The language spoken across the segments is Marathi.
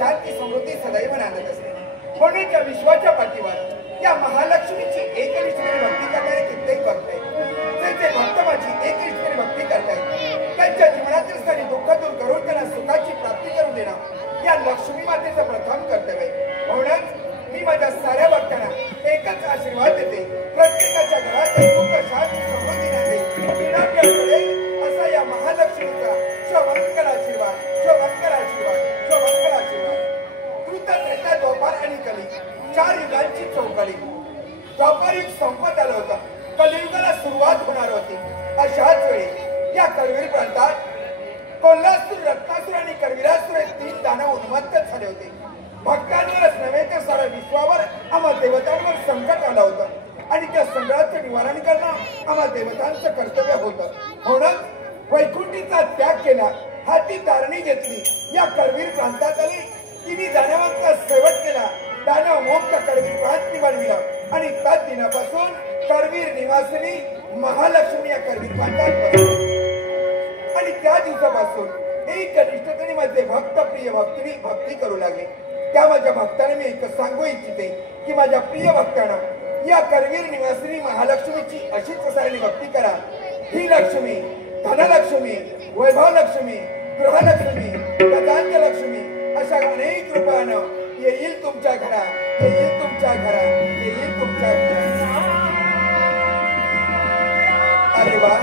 शांती समृद्धी सदैव नांदत असते। म्हणून या विश्वाच्या पाठीवर या महालक्ष्मीची एकनिष्ठेने भक्ती करणारे कित्येक भक्त आहेत। जे भक्त माझी एकनिष्ठेने भक्ती करतायत त्यांच्या जीवनातील सारी दुःख दूर करून त्यांना सुखाची प्राप्ती करून देणं या लक्ष्मी मातेचं प्रथम कर्तव्य आहे। म्हणूनच मी माझ्या साऱ्या भक्तांना एकच आशीर्वाद देते, प्रत्येकाच्या घरात सुख शांती समृद्धी नांदे असा या महालक्ष्मीचा शोभंकर आशीर्वाद, शोभंकर आशीर्वाद, शोभंकर आशीर्वाद। कृतज्ञता द्वापार आणि कली 4 युगांची चौकडी। द्वापार युग संपत आलं होतं, कलियुगाला सुरुवात होणार होती। अशाच वेळी या करवीर प्रांतात कोल्हासूर, रत्नासूर आणि करवीरासूर हे 3 दानव उन्मत्त झाले होते। भक्तांवरच नव्हे तर साऱ्या विश्वावर आम्हा देवतांवर संकट आलं होतं आणि त्या संकटाचं निवारण करणं आम्हा देवतांचं कर्तव्य होतं। म्हणून वैकुंठीचा त्याग केला, हाती तारणी घेतली, या करवीर प्रांतात आली। तिने दानवांचा सेवक केला, दानव मोक्त करवीर प्रांत बनविला आणि त्याच दिनापासून करवीर निवासिनी महालक्ष्मी या करवीर प्रांतात बसली। आणि त्या दिवसापासून एक निष्ठतेने माझे भक्त प्रिय भक्तीने भक्ती करू लागले। त्या माझ्या भक्तांना मी एक सांगू इच्छिते की माझ्या प्रिय भक्तांना या करवीर निवासिनी महालक्ष्मीची अशीच सारी भक्ती करा। ही लक्ष्मी धनलक्ष्मी, वैभव लक्ष्मी, गृहलक्ष्मी, गजांत लक्ष्मी अशा अनेक रूपानं येईल तुमच्या घरात, येईल तुमच्या घरात, येईल तुमच्या घरात। अरे वा,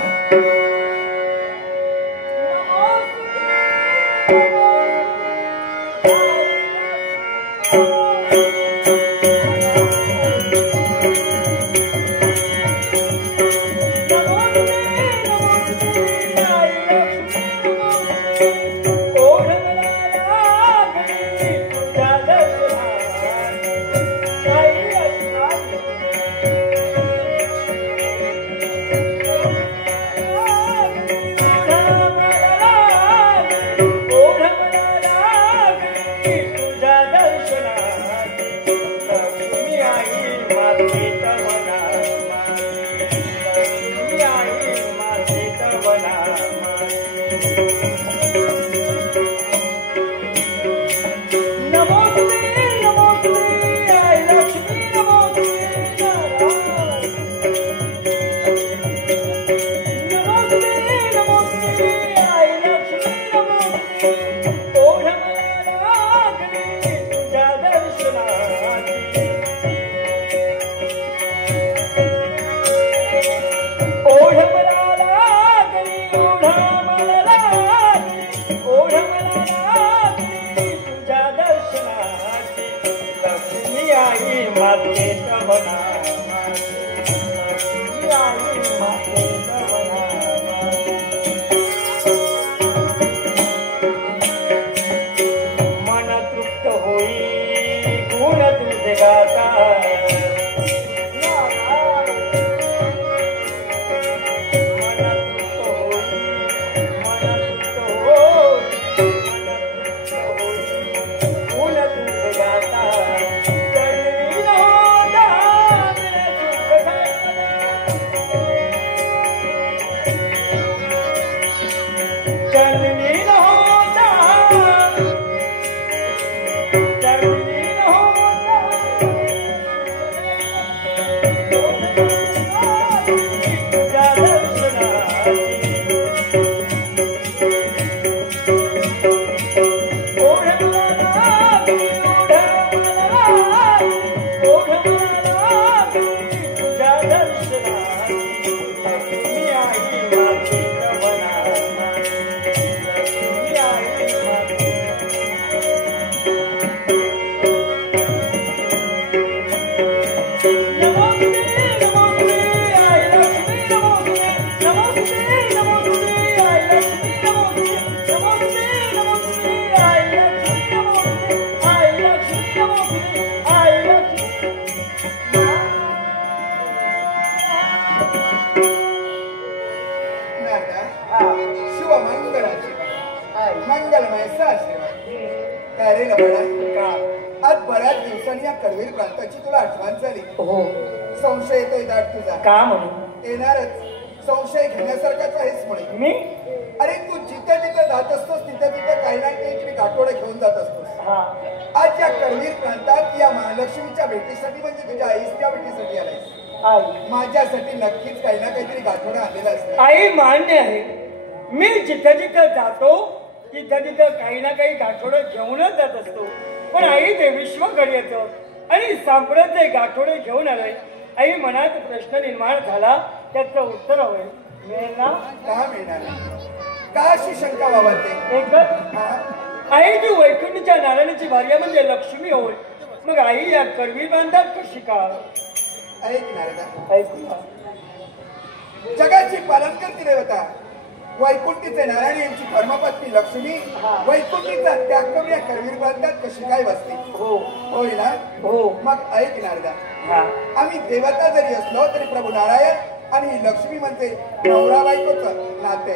आज बऱ्याच दिवसांनी या करवीर प्रांताची तुला आठवण झाली। हो, संशय येतोय दाट तुझा? का म्हणून? येणारच, संशय घेण्यासारखाच आहेस म्हणे। मी अरे तू जिथं जिथं जात असतोस तिथं तिथं काही ना काहीतरी गाठोडं घेऊन जात असतोस. आज या करवीर प्रांतात या महालक्ष्मीच्या भेटीसाठी म्हणजे तुझ्या आईच्या भेटीसाठी आलायस. माझ्यासाठी नक्कीच काही ना काहीतरी गाठोडं आणलेलं असतं. आई मान्य आहे, मी जिथं जिथं जातो तिथं तिथं काही ना काही गाठोडं घेऊनच जात असतो. पण आई ते विश्वकडे येतं आणि सापडत ते गाठोडे घेऊन आलोय. आई मनात प्रश्न निर्माण झाला, त्याचं उत्तर हवंय. मिळेल ना? का मिळणार? का अशी शंका वावरते? एकच आई, तू वैकुंठच्या नारायणाची भार्या म्हणजे लक्ष्मी होय, मग आई या करवी बांधात कशी का? ऐक नारदा, ऐकूया. जगाची पालनकर्ती देवता वैकुंठीचे नारायण यांची धर्मपत्नी लक्ष्मी वैकुंठीचा त्याग करून या करवीर प्रांतात कशी काय बसते? होय ना? हो. मग ऐक नारदा, आम्ही देवता जरी असलो तरी प्रभू नारायण आणि ही लक्ष्मी म्हणजे नवरा बायकोच नाते.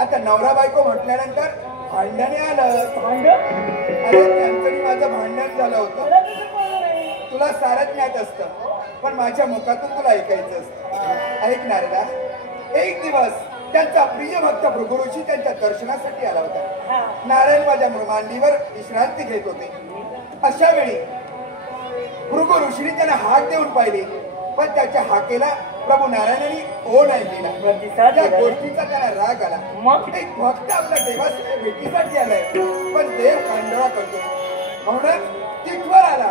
आता नवरा बायको म्हटल्यानंतर भांडणे आलं. अरे त्यांचं माझं भांडण झालं होतं. तुला सारं ज्ञात असतं पण माझ्या मुखातून तुला ऐकायचं असतं. ऐक नारदा, एक दिवस त्यांचा प्रिय भक्त भृगु ऋषी त्यांच्या दर्शनासाठी आला होता. नारायण माझ्या मांडीवर विश्रांती घेत होते. अशा वेळी भृगु ऋषीने त्यांना हाक देऊन पाहिले, पण त्याच्या हाकेला प्रभू नारायणांनी ओ नाही दिला. त्या गोष्टीचा त्यांना राग आला. एक भक्त आपल्या देवासाठी भेटीसाठी आलाय पण देव कांडोळा करतो म्हणून तिथवर आला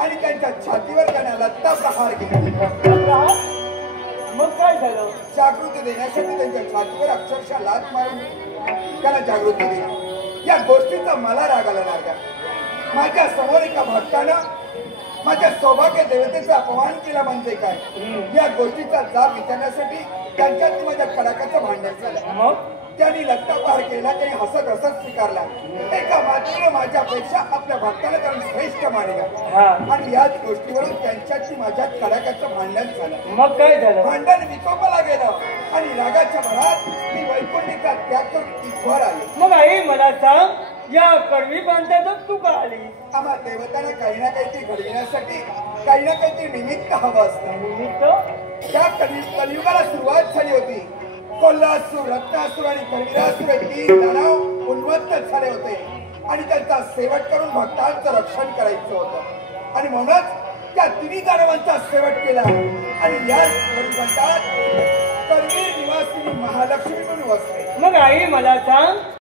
आणि त्यांच्या छातीवर त्यांना लत्ता प्रहार केला. मग काय झालं? जागृती देण्यासाठी त्यांच्या छातीवर अक्षरशः लाथ मारून त्यांना जागृती दिली. या गोष्टीचा मला राग आला नारदा. माझ्या समोर एका भक्तानं माझ्या सौभाग्य देवतेचा अपमान केला म्हणजे काय? या गोष्टीचा जाब विचारण्यासाठी त्यांच्यात माझ्या कडाकाचं भांडण झालं. त्यांनी लत्तापार केला, त्यांनी हसत हसत स्वीकारला. एका मातेनं माझ्यापेक्षा आपल्या भक्ताला त्यांनी श्रेष्ठ मानला आणि याच गोष्टीवरून त्यांच्याशी माझ्यात कडाकाचं भांडण झालं. मग काय झालं? भांडण विकोपाला गेलं आणि रागाच्या भरात मी वैकुंठीचा त्याग करून इथवर आले. मग आई मला सांग, या करवी बांधतातच तू का आली? आम्हा देवतांना काही ना काहीतरी घडविण्यासाठी काही ना काहीतरी निमित्त हवं असतं. निमित्त? त्या कलियुगाला सुरुवात झाली होती. कोल्हासूर, रत्नासूर आणि करवीरासूर हे 3 दानव उन्मत्त झाले होते आणि त्यांचा शेवट करून भक्तांचं रक्षण करायचं होतं आणि म्हणूनच त्या 3 दानवांचा शेवट केला आणि याच म्हणतात करवीर निवासिनी महालक्ष्मी म्हणून वसते. मग आई मला सांग,